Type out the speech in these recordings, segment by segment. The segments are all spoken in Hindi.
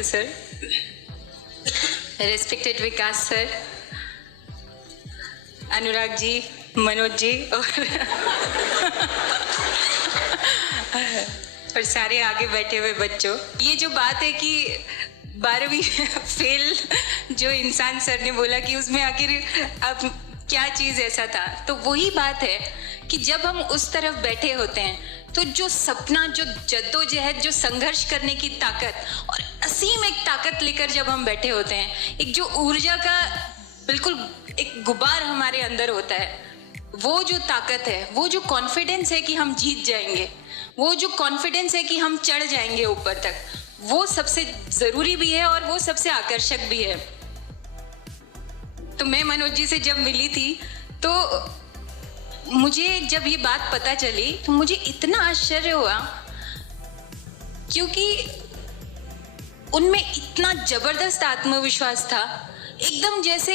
you, sir. Respected Vikas sir, Anurag ji, Manoj ji और सारे आगे बैठे हुए बच्चों, ये जो बात है कि 12वीं फेल जो इंसान सर ने बोला कि उसमें आखिर अब क्या चीज़ ऐसा था, तो वही बात है कि जब हम उस तरफ बैठे होते हैं तो जो सपना, जो जद्दोजहद, जो संघर्ष करने की ताकत और असीम एक ताकत लेकर जब हम बैठे होते हैं, एक जो ऊर्जा का बिल्कुल एक गुबार हमारे अंदर होता है, वो जो ताकत है, वो जो कॉन्फिडेंस है कि हम जीत जाएंगे, वो जो कॉन्फिडेंस है कि हम चढ़ जाएंगे ऊपर तक, वो सबसे ज़रूरी भी है और वो सबसे आकर्षक भी है। तो मैं मनोज जी से जब मिली थी तो मुझे जब ये बात पता चली तो मुझे इतना आश्चर्य हुआ, क्योंकि उनमें इतना जबरदस्त आत्मविश्वास था, एकदम जैसे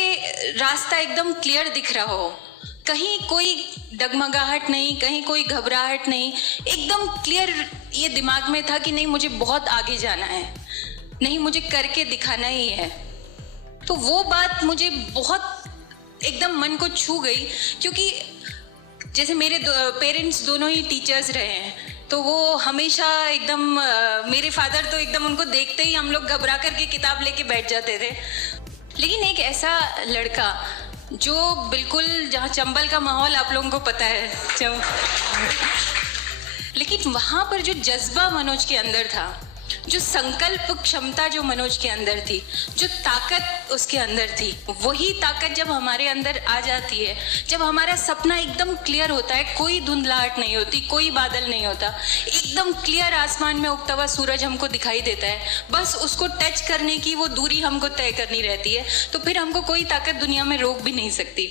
रास्ता एकदम क्लियर दिख रहा हो, कहीं कोई डगमगाहट नहीं, कहीं कोई घबराहट नहीं, एकदम क्लियर ये दिमाग में था कि नहीं, मुझे बहुत आगे जाना है, नहीं, मुझे करके दिखाना ही है। तो वो बात मुझे बहुत एकदम मन को छू गई, क्योंकि जैसे मेरे पेरेंट्स दोनों ही टीचर्स रहे हैं, तो वो हमेशा एकदम मेरे फादर तो एकदम उनको देखते ही हम लोग घबरा करके किताब लेके बैठ जाते थे। लेकिन एक ऐसा लड़का जो बिल्कुल, जहाँ चंबल का माहौल आप लोगों को पता है, लेकिन वहाँ पर जो जज्बा मनोज के अंदर था, जो संकल्प क्षमता जो मनोज के अंदर थी, जो ताकत उसके अंदर थी, वही ताकत जब हमारे अंदर आ जाती है, जब हमारा सपना एकदम क्लियर होता है, कोई धुंधलाहट नहीं होती, कोई बादल नहीं होता, एकदम क्लियर आसमान में उगता हुआ सूरज हमको दिखाई देता है, बस उसको टच करने की वो दूरी हमको तय करनी रहती है, तो फिर हमको कोई ताकत दुनिया में रोक भी नहीं सकती।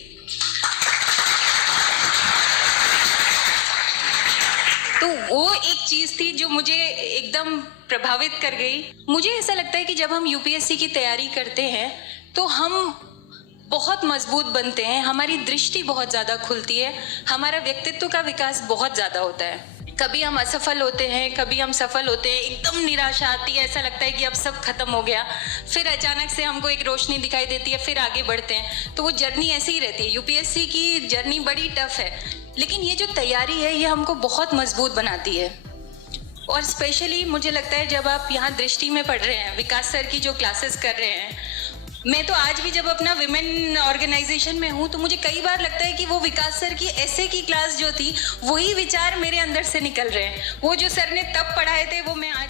तो वो एक चीज थी जो मुझे एकदम प्रभावित कर गई। मुझे ऐसा लगता है कि जब हम यूपीएससी की तैयारी करते हैं तो हम बहुत मजबूत बनते हैं, हमारी दृष्टि बहुत ज़्यादा खुलती है, हमारा व्यक्तित्व का विकास बहुत ज़्यादा होता है। कभी हम असफल होते हैं, कभी हम सफल होते हैं, एकदम निराशा आती है, ऐसा लगता है कि अब सब खत्म हो गया, फिर अचानक से हमको एक रोशनी दिखाई देती है, फिर आगे बढ़ते हैं। तो वो जर्नी ऐसी ही रहती है। यूपीएससी की जर्नी बड़ी टफ है, लेकिन ये जो तैयारी है ये हमको बहुत मजबूत बनाती है। और स्पेशली मुझे लगता है जब आप यहाँ दृष्टि में पढ़ रहे हैं, विकास सर की जो क्लासेस कर रहे हैं, मैं तो आज भी जब अपना विमेन ऑर्गेनाइजेशन में हूँ तो मुझे कई बार लगता है कि वो विकास सर की ऐसे की क्लास जो थी, वही विचार मेरे अंदर से निकल रहे हैं। वो जो सर ने तब पढ़ाए थे वो मैं आज